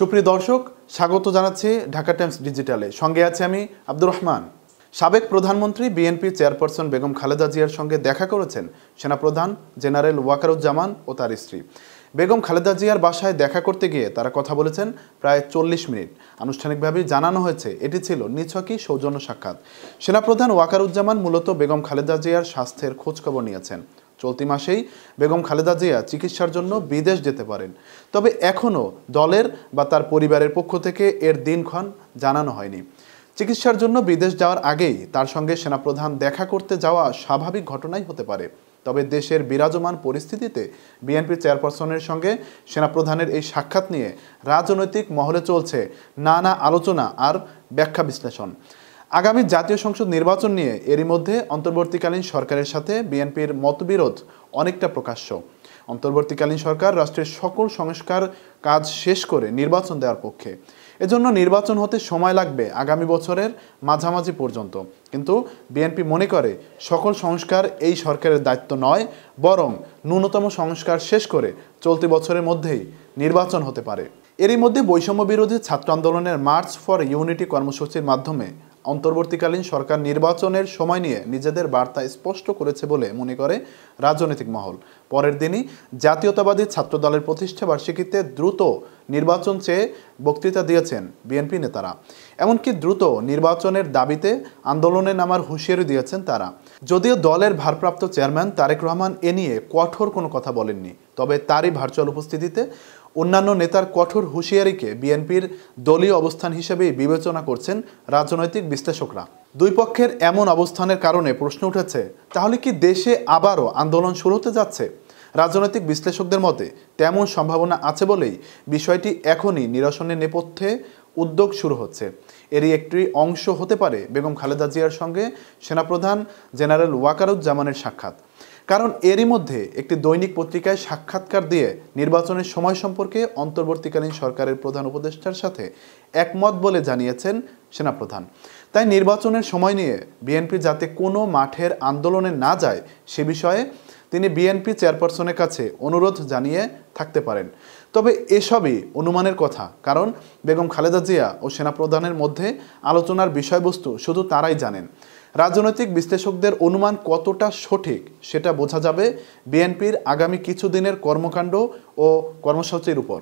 সুপ্রিয় দর্শক, স্বাগত জানাচ্ছি ঢাকা টাইমস ডিজিটালে। সঙ্গে আছে আমি আব্দুর রহমান। সাবেক প্রধানমন্ত্রী বিএনপি চেয়ারপারসন বেগম খালেদা জিয়ার সঙ্গে দেখা করেছেন সেনাপ্রধান জেনারেল ওয়াকারুজ্জামান ও তার স্ত্রী। বেগম খালেদা জিয়ার বাসায় দেখা করতে গিয়ে তারা কথা বলেছেন প্রায় 40 মিনিট। আনুষ্ঠানিকভাবে জানানো হয়েছে এটি ছিল নিছকই সৌজন্য সাক্ষাৎ। সেনাপ্রধান ওয়াকারুজ্জামান মূলত বেগম খালেদা জিয়ার স্বাস্থ্যের খোঁজখবর নিয়েছেন। চলতি মাসেই বেগম খালেদা জিয়া চিকিৎসার জন্য বিদেশ যেতে পারেন, তবে এখনও দলের বা তার পরিবারের পক্ষ থেকে এর দিনক্ষণ জানানো হয়নি। চিকিৎসার জন্য বিদেশ যাওয়ার আগেই তার সঙ্গে সেনাপ্রধান দেখা করতে যাওয়া স্বাভাবিক ঘটনাই হতে পারে। তবে দেশের বিরাজমান পরিস্থিতিতে বিএনপি চেয়ারপারসনের সঙ্গে সেনাপ্রধানের এই সাক্ষাৎ নিয়ে রাজনৈতিক মহলে চলছে নানা আলোচনা আর ব্যাখ্যা বিশ্লেষণ। আগামী জাতীয় সংসদ নির্বাচন নিয়ে এরই মধ্যে অন্তর্বর্তীকালীন সরকারের সাথে বিএনপির মতবিরোধ অনেকটা প্রকাশ্য। অন্তর্বর্তীকালীন সরকার রাষ্ট্রের সকল সংস্কার কাজ শেষ করে নির্বাচন দেওয়ার পক্ষে। এজন্য নির্বাচন হতে সময় লাগবে আগামী বছরের মাঝামাঝি পর্যন্ত। কিন্তু বিএনপি মনে করে সকল সংস্কার এই সরকারের দায়িত্ব নয়, বরং ন্যূনতম সংস্কার শেষ করে চলতি বছরের মধ্যেই নির্বাচন হতে পারে। এরই মধ্যে বৈষম্য বিরোধী ছাত্র আন্দোলনের মার্চ ফর ইউনিটি কর্মসূচির মাধ্যমে অন্তর্বর্তীকালীন সরকার নির্বাচনের সময় নিয়ে নিজেদের বার্তা স্পষ্ট করেছে বলে মনে করে রাজনৈতিক মহল। পরের দিনই জাতীয়তাবাদী ছাত্র দলের প্রতিষ্ঠা বার্ষিকীতে দ্রুত নির্বাচন চেয়ে বক্তৃতা দিয়েছেন বিএনপি নেতারা। এমনকি দ্রুত নির্বাচনের দাবিতে আন্দোলনে নামার হুঁশিয়ারি দিয়েছেন তারা। যদিও দলের ভারপ্রাপ্ত চেয়ারম্যান তারেক রহমান এ নিয়ে কঠোর কোনো কথা বলেননি, তবে তারই ভার্চুয়াল উপস্থিতিতে অন্যান্য নেতার কঠোর হুঁশিয়ারিকে বিএনপির দলীয় অবস্থান হিসেবেই বিবেচনা করছেন রাজনৈতিক বিশ্লেষকরা। দুই পক্ষের এমন অবস্থানের কারণে প্রশ্ন উঠেছে, তাহলে কি দেশে আবারও আন্দোলন শুরু হতে যাচ্ছে? রাজনৈতিক বিশ্লেষকদের মতে তেমন সম্ভাবনা আছে বলেই বিষয়টি এখনই নিরসনের নেপথ্যে উদ্যোগ শুরু হচ্ছে। এরই একটি অংশ হতে পারে বেগম খালেদা জিয়ার সঙ্গে সেনাপ্রধান জেনারেল ওয়াকারুজ্জামানের সাক্ষাৎ। কারণ এরই মধ্যে একটি দৈনিক পত্রিকায় সাক্ষাৎকার দিয়ে নির্বাচনের সময় সম্পর্কে অন্তর্বর্তীকালীন সরকারের প্রধান উপদেষ্টার সাথে একমত বলে জানিয়েছেন সেনাপ্রধান। তাই নির্বাচনের সময় নিয়ে বিএনপি যাতে কোনো মাঠের আন্দোলনে না যায় সে বিষয়ে তিনি বিএনপি চেয়ারপারসনের কাছে অনুরোধ জানিয়ে থাকতে পারেন। তবে এসবই অনুমানের কথা, কারণ বেগম খালেদা জিয়া ও সেনাপ্রধানের মধ্যে আলোচনার বিষয়বস্তু শুধু তারাই জানেন। রাজনৈতিক বিশ্লেষকদের অনুমান কতটা সঠিক সেটা বোঝা যাবে বিএনপির আগামী কিছুদিনের কর্মকাণ্ড ও কর্মসূচির উপর।